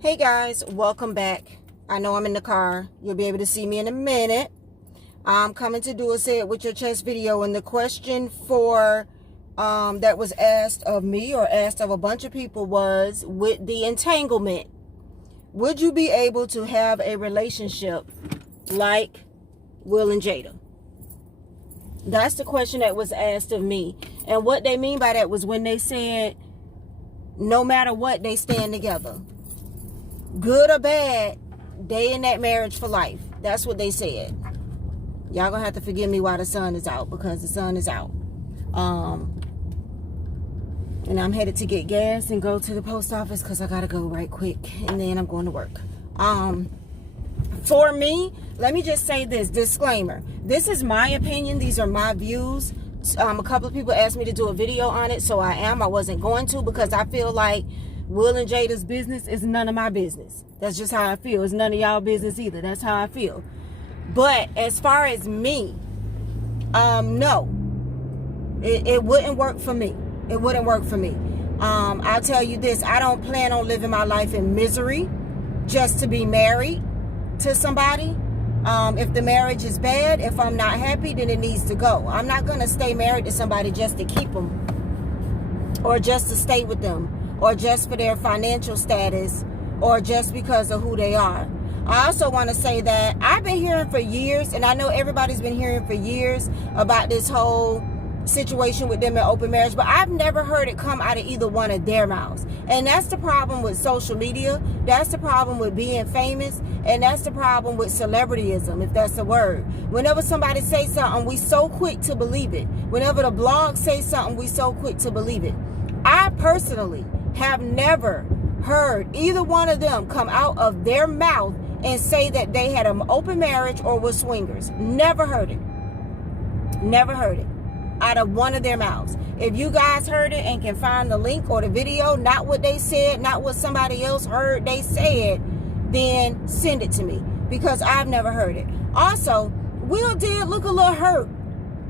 Hey guys, welcome back. I know I'm in the car. You'll be able to see me in a minute. I'm coming to do a say it with your chest video, and the question for that was asked of me or asked of a bunch of people was, with the entanglement, would you be able to have a relationship like Will and Jada? That's the question that was asked of me. And what they mean by that was when they said no matter what, they stand together. Good or bad, they in that marriage for life. That's what they said. Y'all gonna have to forgive me while the sun is out, because the sun is out. And I'm headed to get gas and go to the post office because I gotta go right quick, and then I'm going to work. For me, let me just say this disclaimer. This is my opinion. These are my views. A couple of people asked me to do a video on it, so I wasn't going to, because I feel like Will and Jada's business is none of my business. That's just how I feel. It's none of y'all business either. That's how I feel. But as far as me, no. It wouldn't work for me. It wouldn't work for me. I'll tell you this. I don't plan on living my life in misery just to be married to somebody. If the marriage is bad, if I'm not happy, then it needs to go. I'm not going to stay married to somebody just to keep them, or just to stay with them, or just for their financial status, or just because of who they are. I also want to say that I've been hearing for years, and I know everybody's been hearing for years about this whole situation with them in open marriage, but I've never heard it come out of either one of their mouths. And that's the problem with social media. That's the problem with being famous. And that's the problem with celebrityism, if that's the word. Whenever somebody says something, we so quick to believe it. Whenever the blog says something, we so quick to believe it. I personally have never heard either one of them come out of their mouth and say that they had an open marriage or were swingers. Never heard it. Never heard it out of one of their mouths. If you guys heard it and can find the link or the video, not what they said, not what somebody else heard they said, then send it to me, because I've never heard it. Also, Will did look a little hurt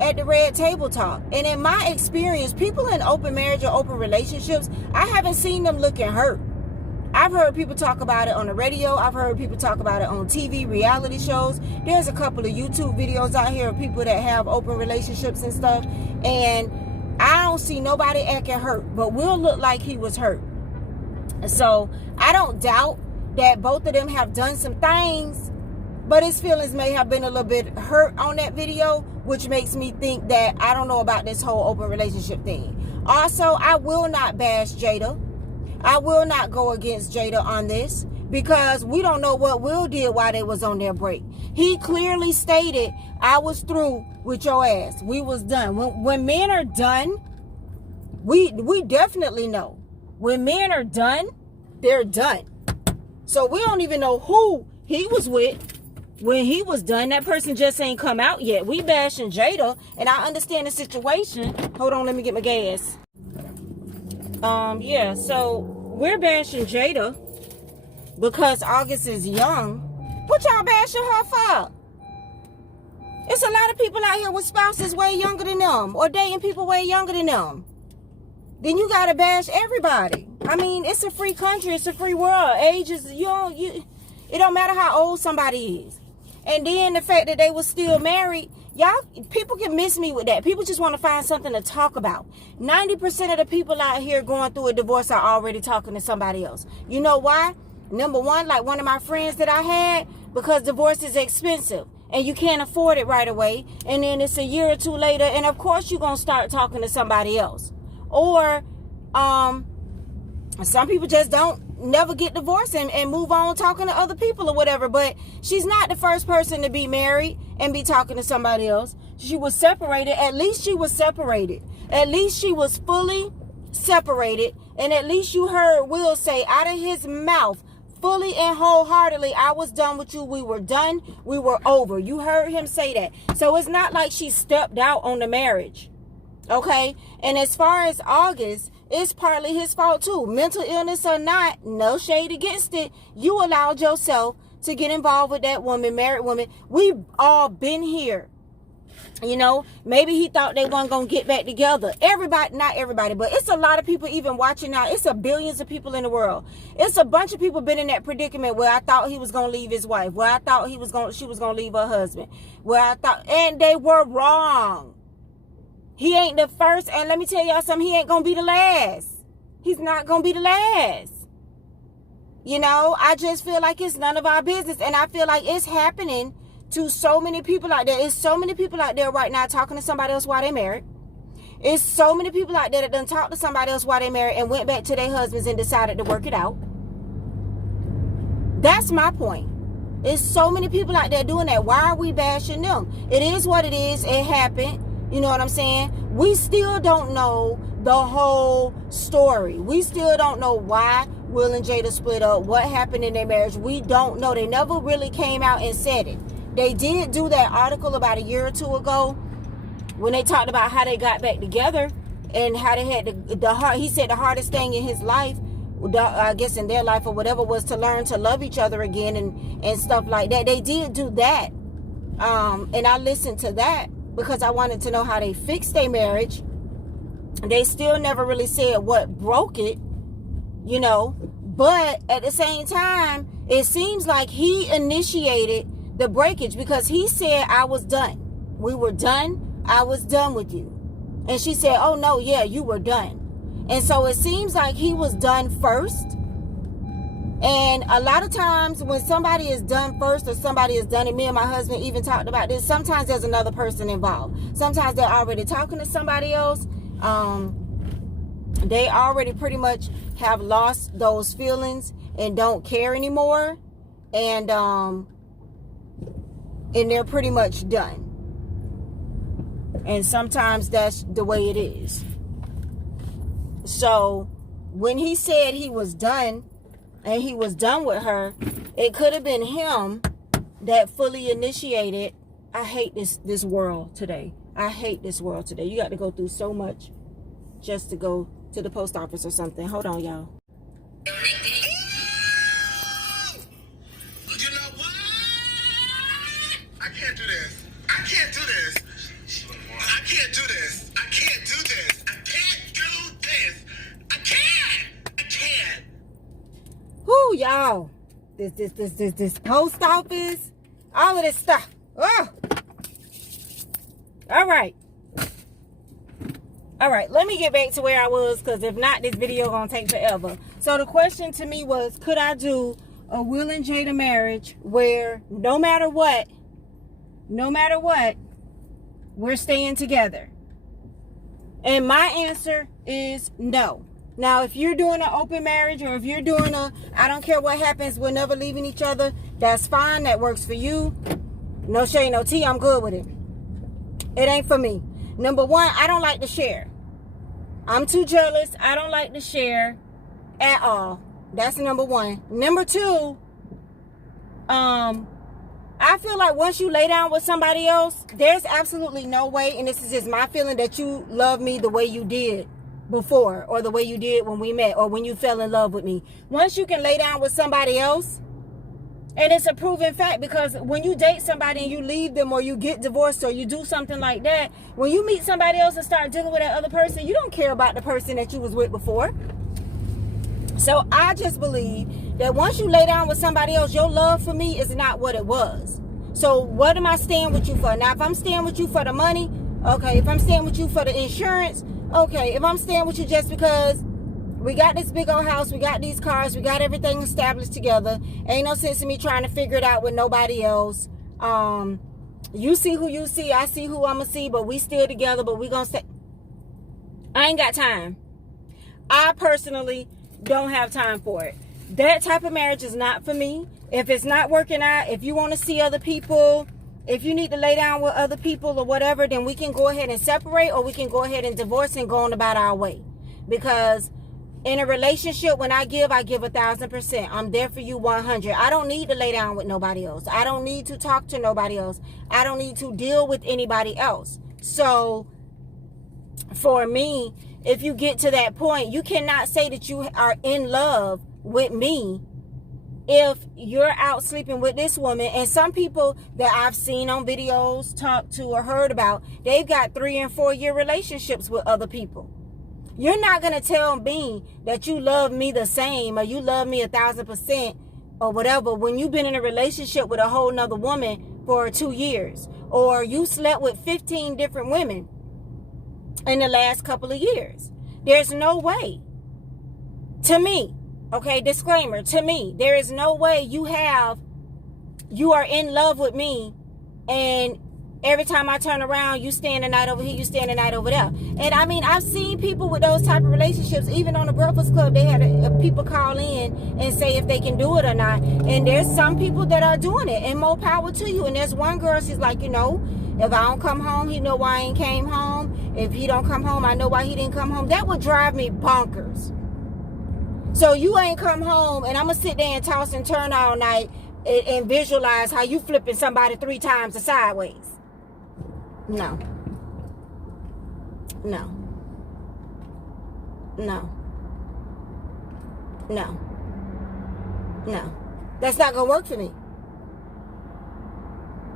at the red table talk. And in my experience, people in open marriage or open relationships, I haven't seen them looking hurt. I've heard people talk about it on the radio. I've heard people talk about it on TV, reality shows. There's a couple of YouTube videos out here of people that have open relationships and stuff. And I don't see nobody acting hurt, but Will looked like he was hurt. So I don't doubt that both of them have done some things, but his feelings may have been a little bit hurt on that video, which makes me think that I don't know about this whole open relationship thing. Also, I will not bash Jada. I will not go against Jada on this, because we don't know what Will did while they was on their break. He clearly stated, I was through with your ass. We was done. When men are done, we definitely know. When men are done, they're done. So we don't even know who he was with when he was done. That person just ain't come out yet. We bashing Jada, and I understand the situation. Hold on, let me get my gas. Yeah, so we're bashing Jada because August is young. What y'all bashing her for? It's a lot of people out here with spouses way younger than them, or dating people way younger than them. Then you gotta bash everybody. I mean, it's a free country, it's a free world. Age is, it don't matter how old somebody is. And then the fact that they were still married, y'all, people can miss me with that. People just want to find something to talk about. 90% of the people out here going through a divorce are already talking to somebody else. You know why? Number one, like one of my friends that I had, because divorce is expensive and you can't afford it right away. And then it's a year or two later, and of course you're going to start talking to somebody else. Or some people just never get divorced and move on talking to other people or whatever. But she's not the first person to be married and be talking to somebody else. She was separated. At least she was separated. At least she was fully separated. And at least you heard Will say out of his mouth, fully and wholeheartedly, I was done with you. We were done. We were over. You heard him say that. So it's not like she stepped out on the marriage. Okay? And as far as August, it's partly his fault too. Mental illness or not, no shade against it. You allowed yourself to get involved with that woman, married woman. We've all been here. You know, maybe he thought they weren't going to get back together. Everybody, not everybody, but it's a lot of people even watching now. It's a billions of people in the world. It's a bunch of people been in that predicament where I thought he was going to leave his wife, where I thought she was going to leave her husband, where I thought, and they were wrong. He ain't the first, and let me tell y'all something, he ain't going to be the last. He's not going to be the last. You know, I just feel like it's none of our business, and I feel like it's happening to so many people out there. It's so many people out there right now talking to somebody else while they married. It's so many people out there that done talked to somebody else while they married and went back to their husbands and decided to work it out. That's my point. It's so many people out there doing that. Why are we bashing them? It is what it is. It happened. You know what I'm saying? We still don't know the whole story. We still don't know why Will and Jada split up, what happened in their marriage. We don't know. They never really came out and said it. They did do that article about a year or two ago when they talked about how they got back together and how they had he said the hardest thing in his life, I guess in their life or whatever, was to learn to love each other again and stuff like that. They did do that. And I listened to that because I wanted to know how they fixed their marriage. They still never really said what broke it, you know. But at the same time, it seems like he initiated the breakage because he said, I was done. We were done. I was done with you. And she said, oh no, yeah, you were done. And so it seems like he was done first. And a lot of times when somebody is done first or somebody is done, and me and my husband even talked about this, sometimes there's another person involved. Sometimes they're already talking to somebody else. They already pretty much have lost those feelings and don't care anymore. And they're pretty much done. And sometimes that's the way it is. So when he said he was done and he was done with her, it could have been him that fully initiated. I hate this world today. I hate this world today. You got to go through so much just to go to the post office or something. Hold on, y'all. Whoo, y'all. This post office. All of this stuff. Oh. All right. Let me get back to where I was, because if not, this video gonna take forever. So the question to me was, could I do a Will and Jada marriage where no matter what, we're staying together? And my answer is no. Now, if you're doing an open marriage, or if you're doing I don't care what happens, we're never leaving each other, that's fine. That works for you. No shade, no tea. I'm good with it. It ain't for me. Number one, I don't like to share. I'm too jealous. I don't like to share at all. That's number one. Number two, I feel like once you lay down with somebody else, there's absolutely no way, and this is just my feeling, that you love me the way you did before, or the way you did when we met, or when you fell in love with me. Once you can lay down with somebody else, and it's a proven fact, because when you date somebody and you leave them, or you get divorced, or you do something like that, when you meet somebody else and start dealing with that other person, you don't care about the person that you was with before. So I just believe that once you lay down with somebody else, your love for me is not what it was. So what am I staying with you for? Now, if I'm staying with you for the money, okay. If I'm staying with you for the insurance, okay. If I'm staying with you just because we got this big old house, we got these cars, we got everything established together, ain't no sense in me trying to figure it out with nobody else. You see who you see, I see who I'ma see, but we still together, but we gonna stay. I ain't got time. I personally don't have time for it. That type of marriage is not for me. If it's not working out, if you want to see other people, if you need to lay down with other people or whatever, then we can go ahead and separate, or we can go ahead and divorce and go on about our way. Because in a relationship, when I give 1,000%. I'm there for you 100. I don't need to lay down with nobody else. I don't need to talk to nobody else. I don't need to deal with anybody else. So for me, if you get to that point, you cannot say that you are in love with me if you're out sleeping with this woman, and some people that I've seen on videos, talked to, or heard about, they've got 3 and 4 year relationships with other people. You're not going to tell me that you love me the same, or you love me 1,000% or whatever, when you've been in a relationship with a whole nother woman for 2 years, or you slept with 15 different women in the last couple of years. There's no way. To me, okay, disclaimer, to me, there is no way you are in love with me, and every time I turn around, you staying the night over here, you staying the night over there. And I mean, I've seen people with those type of relationships. Even on the Breakfast Club, they had people call in and say if they can do it or not. And there's some people that are doing it, and more power to you. And there's one girl, she's like, if I don't come home, he know why I ain't came home. If he don't come home, I know why he didn't come home. That would drive me bonkers. So you ain't come home, and I'm going to sit there and toss and turn all night and visualize how you flipping somebody 3 times the sideways. No. No. No. No. No. That's not going to work for me.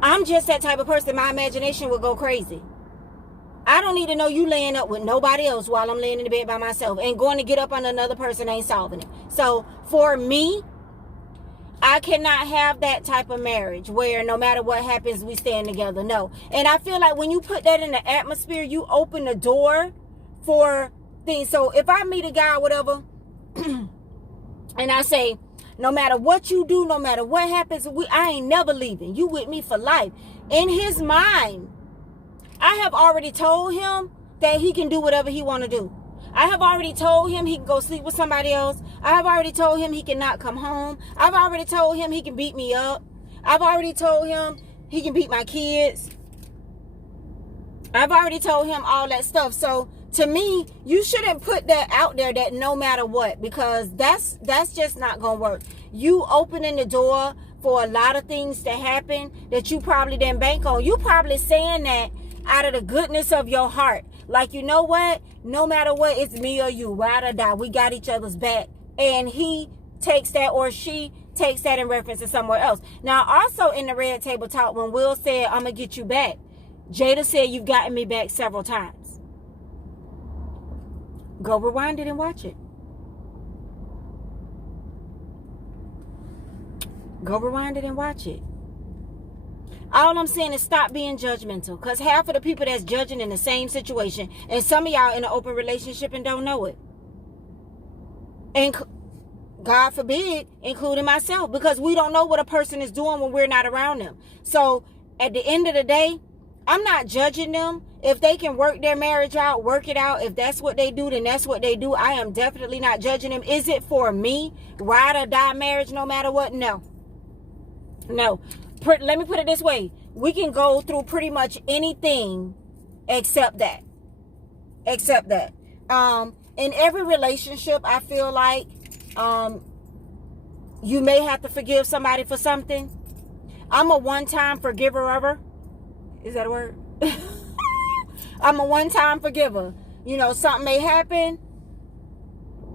I'm just that type of person. My imagination will go crazy. I don't need to know you laying up with nobody else while I'm laying in the bed by myself. And going to get up on another person ain't solving it. So for me, I cannot have that type of marriage where no matter what happens, we stand together. No. And I feel like when you put that in the atmosphere, you open the door for things. So if I meet a guy or whatever, and I say, no matter what you do, no matter what happens, I ain't never leaving. You with me for life. In his mind, I have already told him that he can do whatever he want to do. I have already told him he can go sleep with somebody else. I have already told him he cannot come home. I've already told him he can beat me up. I've already told him he can beat my kids. I've already told him all that stuff. So to me, you shouldn't put that out there, that no matter what, because that's just not going to work. You opening the door for a lot of things to happen that you probably didn't bank on. You probably saying that out of the goodness of your heart. Like, you know what? No matter what, it's me or you. Ride or die. We got each other's back. And he takes that, or she takes that in reference to somewhere else. Now, also in the Red Table Talk, when Will said, I'm going to get you back, Jada said, you've gotten me back several times. Go rewind it and watch it. Go rewind it and watch it. All I'm saying is stop being judgmental, because half of the people that's judging in the same situation, and some of y'all in an open relationship and don't know it. And God forbid, including myself, because we don't know what a person is doing when we're not around them. So at the end of the day, I'm not judging them. If they can work their marriage out, work it out. If that's what they do, then that's what they do. I am definitely not judging them. Is it for me? Ride or die marriage no matter what? No. No. Let me put it this way. We can go through pretty much anything except that. Except that. In every relationship, I feel like you may have to forgive somebody for something. I'm a one-time forgiver-ever. Is that a word? I'm a one-time forgiver. Something may happen.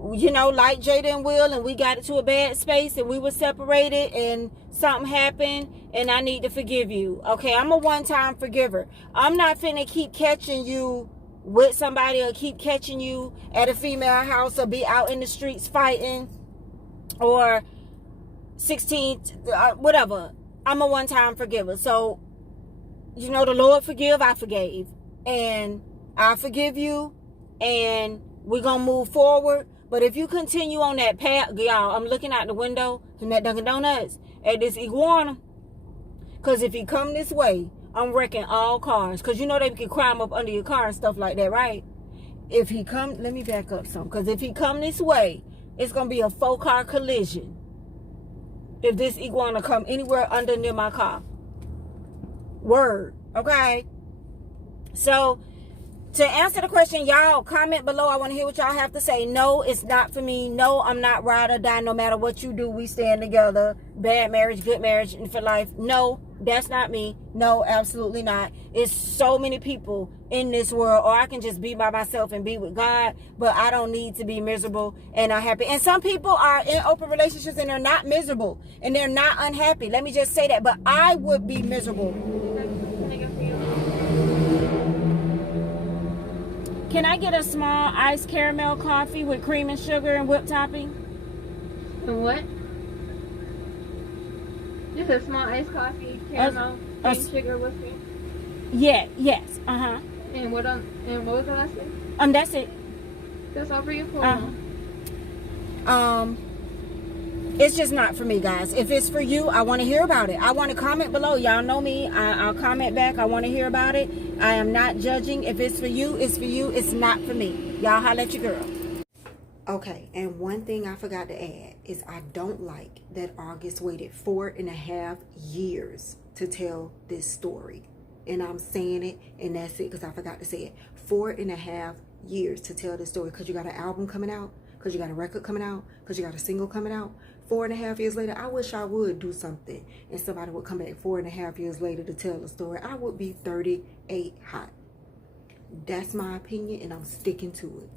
Like Jada and Will, and we got into a bad space and we were separated and something happened and I need to forgive you. Okay, I'm a one-time forgiver. I'm not finna keep catching you with somebody, or keep catching you at a female house, or be out in the streets fighting, or 16, whatever. I'm a one-time forgiver. So, the Lord forgive, I forgave. And I forgive you, and we're going to move forward. But if you continue on that path, y'all, I'm looking out the window from that Dunkin' Donuts at this iguana. Because if he come this way, I'm wrecking all cars. Because they can climb up under your car and stuff like that, right? If he come, let me back up some. Because if he come this way, it's going to be a 4-car collision. If this iguana come anywhere under near my car. Word. Okay? So, To answer the question, y'all comment below. I want to hear what y'all have to say. No, it's not for me. No, I'm not ride or die. No matter what you do, we stand together. Bad marriage, good marriage, and for life. No, that's not me. No, absolutely not. It's so many people in this world, or I can just be by myself and be with God, but I don't need to be miserable and unhappy. And some people are in open relationships and they're not miserable and they're not unhappy. Let me just say that. But I would be miserable. Can I get a small iced caramel coffee with cream and sugar and whipped topping? And what? Just a small iced coffee, caramel, cream, sugar, whipped cream? Yeah, yes, uh-huh. And what was the last thing? That's it. That's all for you? It's just not for me, guys. If it's for you, I want to hear about it. I want to comment below. Y'all know me. I'll comment back. I want to hear about it. I am not judging. If it's for you, it's for you. It's not for me. Y'all holla at your girl. Okay, and one thing I forgot to add is I don't like that August waited 4.5 years to tell this story. And I'm saying it, and that's it, because I forgot to say it. 4.5 years to tell this story, because you got an album coming out, because you got a record coming out, because you got a single coming out. 4.5 years later, I wish I would do something and somebody would come back 4.5 years later to tell the story. I would be 38 hot. That's my opinion, and I'm sticking to it.